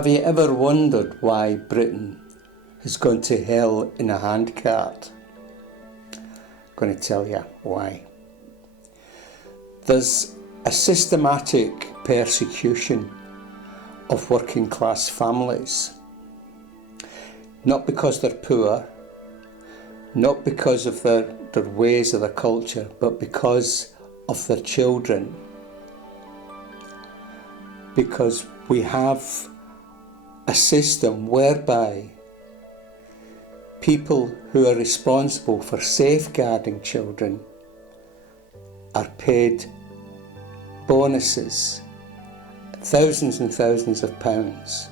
Have you ever wondered why Britain has gone to hell in a handcart? I'm going to tell you why. There's a systematic persecution of working class families. Not because they're poor, not because of their ways or their culture, but because of their children. Because we have a system whereby people who are responsible for safeguarding children are paid bonuses, thousands and thousands of pounds,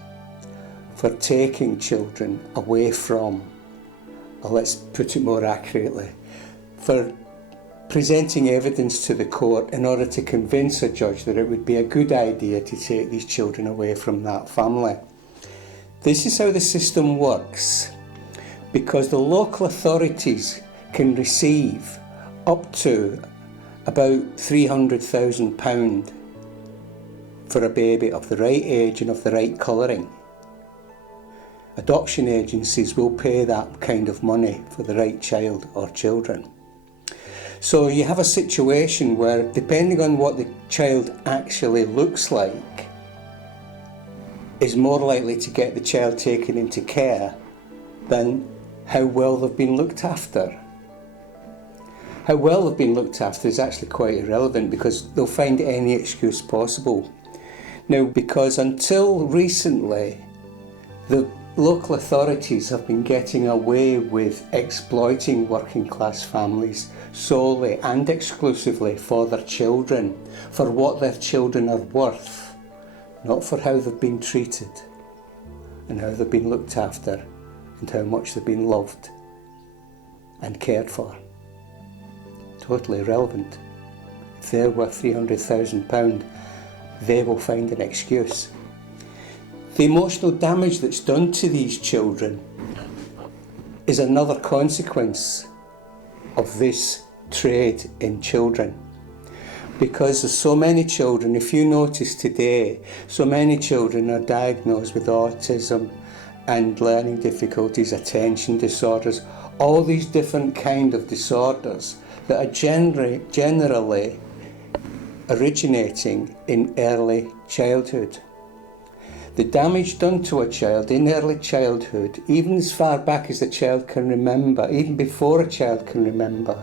for taking children away from, or let's put it more accurately, for presenting evidence to the court in order to convince a judge that it would be a good idea to take these children away from that family. This is how the system works, because the local authorities can receive up to about £300,000 for a baby of the right age and of the right colouring. Adoption agencies will pay that kind of money for the right child or children. So you have a situation where, depending on what the child actually looks like, is more likely to get the child taken into care than how well they've been looked after. How well they've been looked after is actually quite irrelevant, because they'll find any excuse possible. Now, because until recently, the local authorities have been getting away with exploiting working class families solely and exclusively for their children, for what their children are worth, not for how they've been treated and how they've been looked after and how much they've been loved and cared for. Totally irrelevant. If they're worth £300,000, they will find an excuse. The emotional damage that's done to these children is another consequence of this trade in children. Because there's so many children, if you notice today, so many children are diagnosed with autism and learning difficulties, attention disorders, all these different kind of disorders that are generally originating in early childhood. The damage done to a child in early childhood, even as far back as the child can remember, even before a child can remember,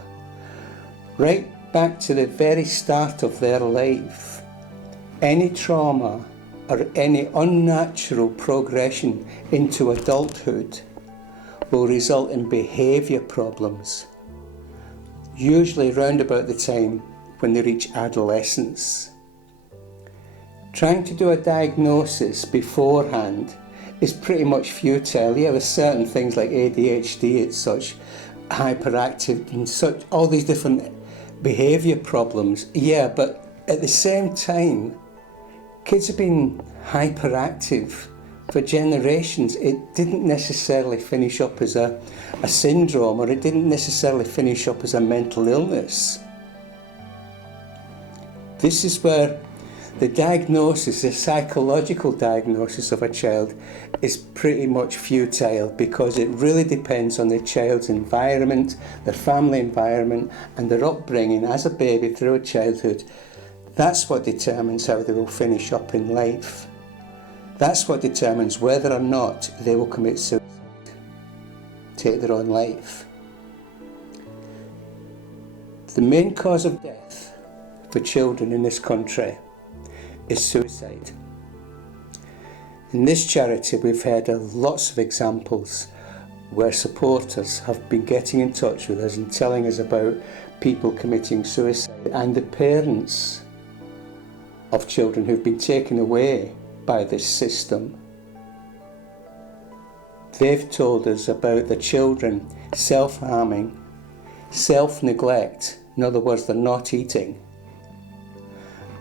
right back to the very start of their life, any trauma or any unnatural progression into adulthood will result in behaviour problems, usually round about the time when they reach adolescence. Trying to do a diagnosis beforehand is pretty much futile. Yeah, there's certain things like ADHD, it's such hyperactive and such, all these different behaviour problems. Yeah, but at the same time, kids have been hyperactive for generations. It didn't necessarily finish up as a syndrome, or it didn't necessarily finish up as a mental illness. This is where the diagnosis, the psychological diagnosis of a child, is pretty much futile, because it really depends on the child's environment, their family environment, and their upbringing as a baby through a childhood. That's what determines how they will finish up in life. That's what determines whether or not they will commit suicide, take their own life. The main cause of death for children in this country is suicide. In this charity, we've heard of lots of examples where supporters have been getting in touch with us and telling us about people committing suicide, and the parents of children who've been taken away by this system. They've told us about the children self-harming, self-neglect, in other words, they're not eating,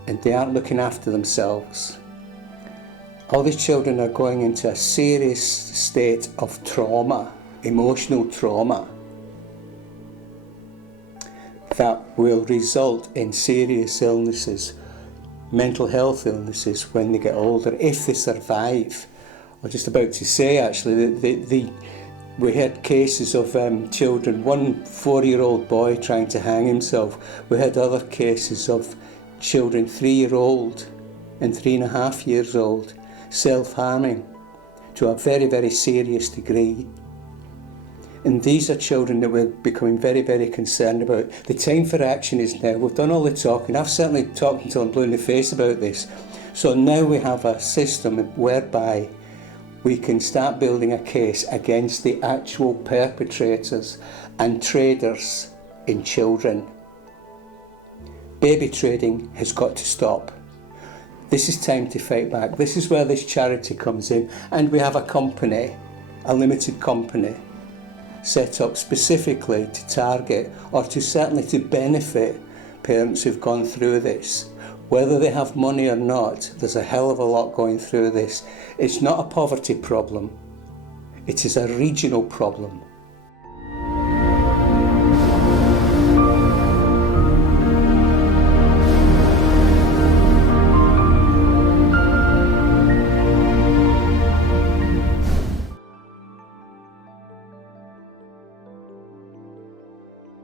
and they aren't looking after themselves. All these children are going into a serious state of trauma, emotional trauma, that will result in serious illnesses, mental health illnesses when they get older, if they survive was just about to say actually that we had cases of children, one 4-year-old boy trying to hang himself. We had other cases of children 3-year-old and 3.5 years old self-harming to a very, very serious degree. And these are children that we're becoming very, very concerned about. The time for action is now. We've done all the talking. I've certainly talked until I'm blue in the face about this. So now we have a system whereby we can start building a case against the actual perpetrators and traders in children. Baby trading has got to stop. This is time to fight back. This is where this charity comes in. And we have a company, a limited company, set up specifically to target or to certainly to benefit parents who've gone through this. Whether they have money or not, there's a hell of a lot going through this. It's not a poverty problem. It is a regional problem.